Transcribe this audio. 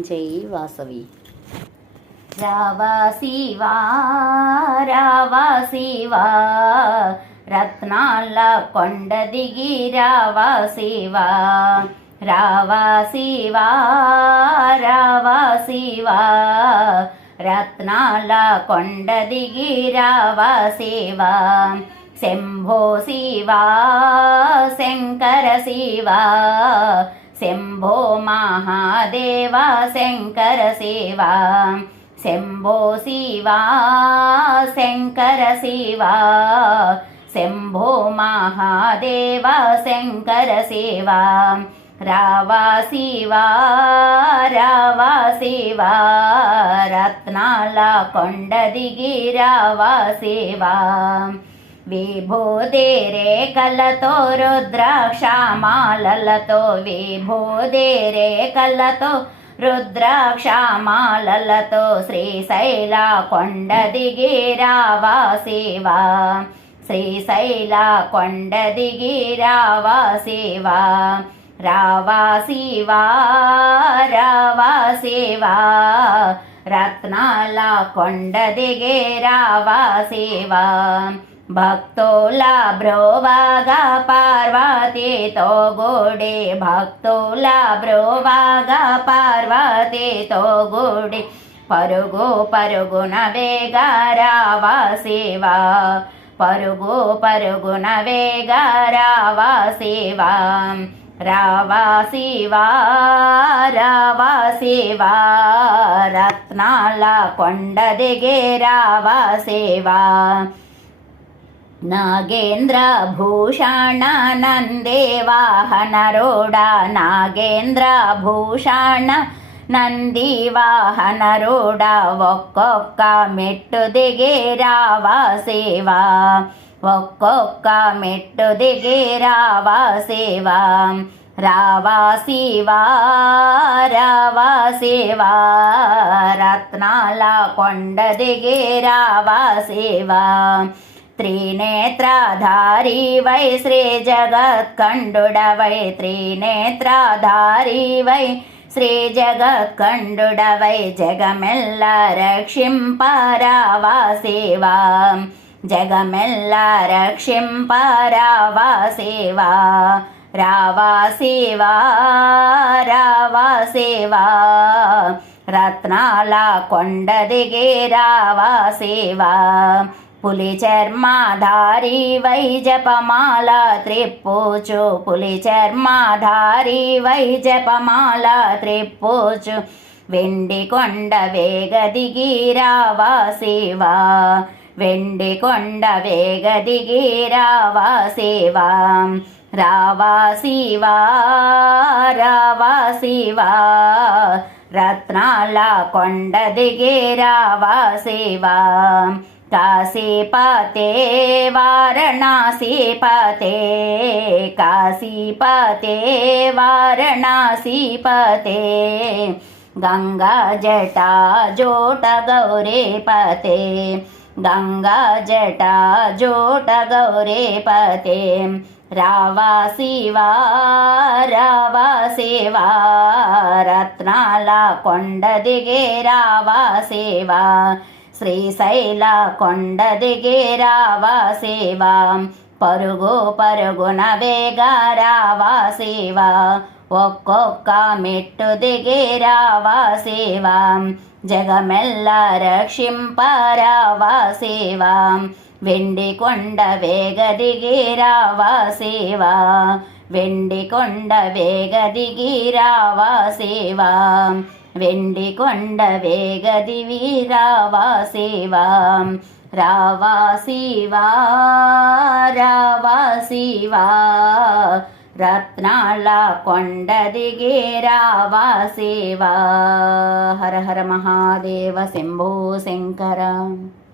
జై వాసవి. రావా శివా రావా శివా, రత్నాల కొండ దిగి రావా శివా. రావా శివా రావా శివా, రత్నాల కొండ దిగి రావా శివా. శంభో శివా శంకర శివా, శంభో మహాదేవ శంకర శివా. శంభో శివా శంకర శివా, శంభో మహాదేవ శంకర శివా. రావా శివా రావా శివా, రత్నాల కొండ దిగి రావా శివా. విభూది రేఖలతో రుద్రాక్షమాలలతో, విభూది రేఖలతో రుద్రాక్షమాలలతో, శ్రీశైల కొండ దిగి రావా శివా. శ్రీశైల కొండ దిగి రావా శివా. రావా శివా రావా శివా, రత్నాల కొండ దిగి రావా శివా. భక్తుల బ్రోవాగా పార్వతీతో గుడి, భక్తుల బ్రోవాగా పార్వతీతో గుడి, పరుగు పరుగున వేగ రావా శివా. పరుగు పరుగున వేగ రావా శివా. రావా శివా రావా శివా, రత్నాల కొండ దిగి రావా శివా. నాగేంద్ర భూషణ నందే వాహనరూఢ, నాగేంద్ర భూషణ నంది వాహనరూఢ, ఒక్కొక్క మెట్టు దిగి రావా శివా. ఒక్కొక్క మెట్టు దిగి రావా శివా. రావా శివా రావా శివా, రత్నాల కొండ దిగి రావా శివా. త్రినేత్రధారి వై శ్రీ జగత్కంఠుడవై, త్రినేత్రధారి వై శ్రీ జగత్కంఠుడవై, జగమెల్ల రక్షింప రావా శివా. జగమెల్ల రక్షింప రావా శివా. రావా శివా రావా శివా, రత్నాల కొండ దిగి రావా శివా. పులి చర్మధారి వై జపమాల త్రిప్పుచు, పులి చర్మధారి వై జపమాల త్రిప్పుచు, వెండి కొండ వేగ దిగి రావా శివా. వెండి కొండ వేగ దిగి రావా శివా. రావా శివా రావా శివా, రత్నాల కొండ దిగి రావా శివా. కాశీపతే వారణాసీపతే, కాశీపతే వారణాసీపతే, గంగా జటా జోట గౌరీపతే, గంగా జటా జోట గౌరీపతే. రావా శివా రావా శివా, రత్నాల కొండ దిగి రావా శివా. శ్రీశైల కొండ దిగి రావా శివా. పరుగు పరుగున వేగ రావా శివా. ఒక్కొక్క మెట్టు దిగి రావా శివా. జగమెల్ల రక్షింప రావా శివా. వెండి కొండ వేగ దిగి రావా శివా. వెండి కొండ వేగ దిగి రావా శివా. వెండి కొండ వేగ దిగి రావా శివా. రావా శివా రావా శివా, రత్నాల కొండ దిగి రావా శివా. హర హర మహాదేవ శంభో శంకర.